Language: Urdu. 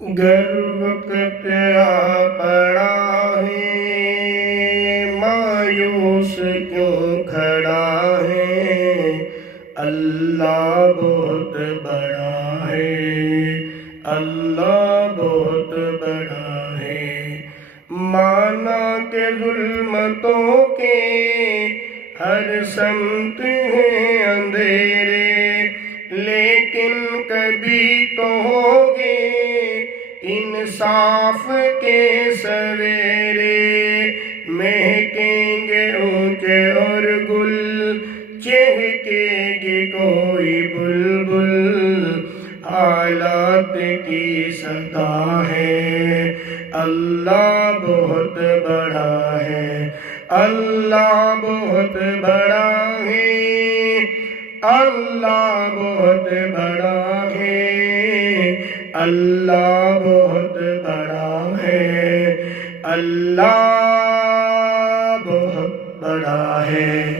گر وقت آ پڑا ہے مایوس کیوں کھڑا ہے، اللہ بہت بڑا ہے، اللہ بہت بڑا ہے۔ مانا کہ ظلمتوں کے ہر سمت ہیں اندھیرے، لیکن کبھی تو ہوگے انصاف کے سویرے۔ مہکیں گے اونچے اور گل، چہکے گی کوئی بلبل، حالات کی صدا ہے، اللہ بہت بڑا ہے، اللہ بہت بڑا ہے، اللہ بہت بڑا ہے، اللہ بہت بڑا ہے، اللہ بہت بڑا ہے۔